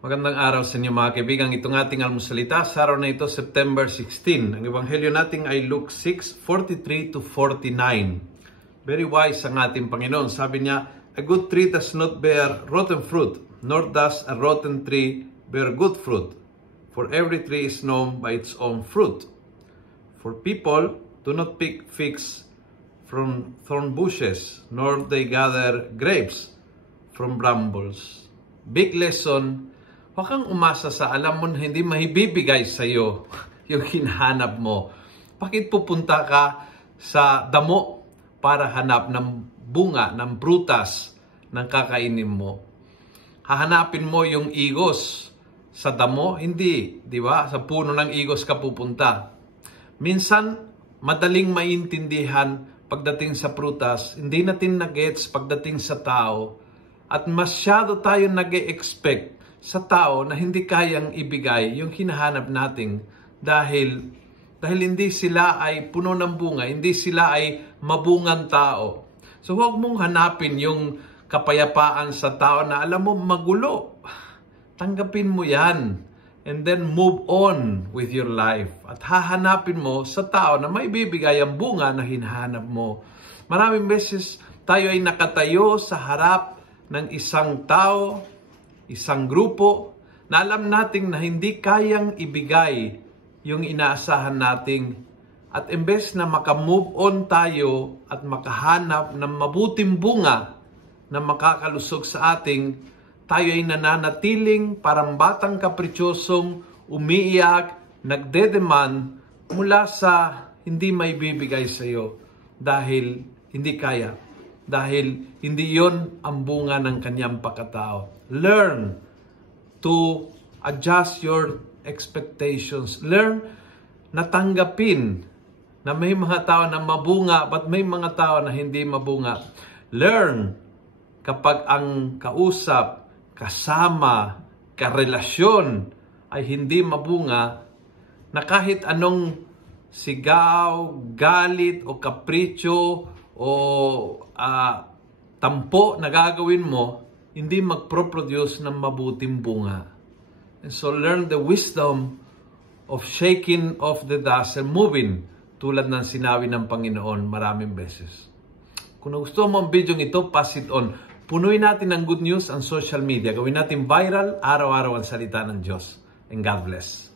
Magandang araw sa inyo mga kaibigan. Itong ating almusalita sa araw na ito, September 16. Ang ebanghelyo natin ay Luke 6:43 to 49. Very wise ang ating Panginoon. Sabi niya, a good tree does not bear rotten fruit, nor does a rotten tree bear good fruit. For every tree is known by its own fruit. For people do not pick figs from thorn bushes, nor they gather grapes from brambles. Big lesson. Huwag kang umasa sa alam mo na hindi mahibibigay sa iyo yung hinahanap mo. Bakit pupunta ka sa damo para hanap ng bunga, ng prutas ng kakainin mo? Hahanapin mo yung igos sa damo? Hindi, di ba? Sa puno ng igos ka pupunta. Minsan, madaling maintindihan pagdating sa prutas, hindi natin na-gets pagdating sa tao, at masyado tayo nag-e-expect sa tao na hindi kayang ibigay yung hinahanap natin dahil hindi sila ay puno ng bunga, hindi sila ay mabungang tao. So huwag mong hanapin yung kapayapaan sa tao na alam mo magulo. Tanggapin mo yan and then move on with your life. At hahanapin mo sa tao na may bibigay ang bunga na hinahanap mo. Maraming beses tayo ay nakatayo sa harap ng isang tao, isang grupo, na alam nating na hindi kayang ibigay yung inaasahan nating, at imbes na makamove on tayo at makahanap ng mabuting bunga na makakalusog sa ating, tayo ay nananatiling parang batang kaprityosong umiiyak, nagdedemand mula sa hindi may bibigay sa iyo dahil hindi kaya. Dahil hindi yon ang bunga ng kanyang pagkatao. Learn to adjust your expectations. Learn na tanggapin na may mga tao na mabunga but may mga tao na hindi mabunga. Learn kapag ang kausap, kasama, karelasyon ay hindi mabunga, na kahit anong sigaw, galit o kapritsyo o tampo na gagawin mo, hindi magproproduce ng mabuting bunga. And so learn the wisdom of shaking off the dust and moving, tulad ng sinabi ng Panginoon maraming beses. Kung gusto mo ang video ito, pass it on. Punuin natin ng good news ang social media. Gawin natin viral, araw-araw ang salita ng Diyos. And God bless.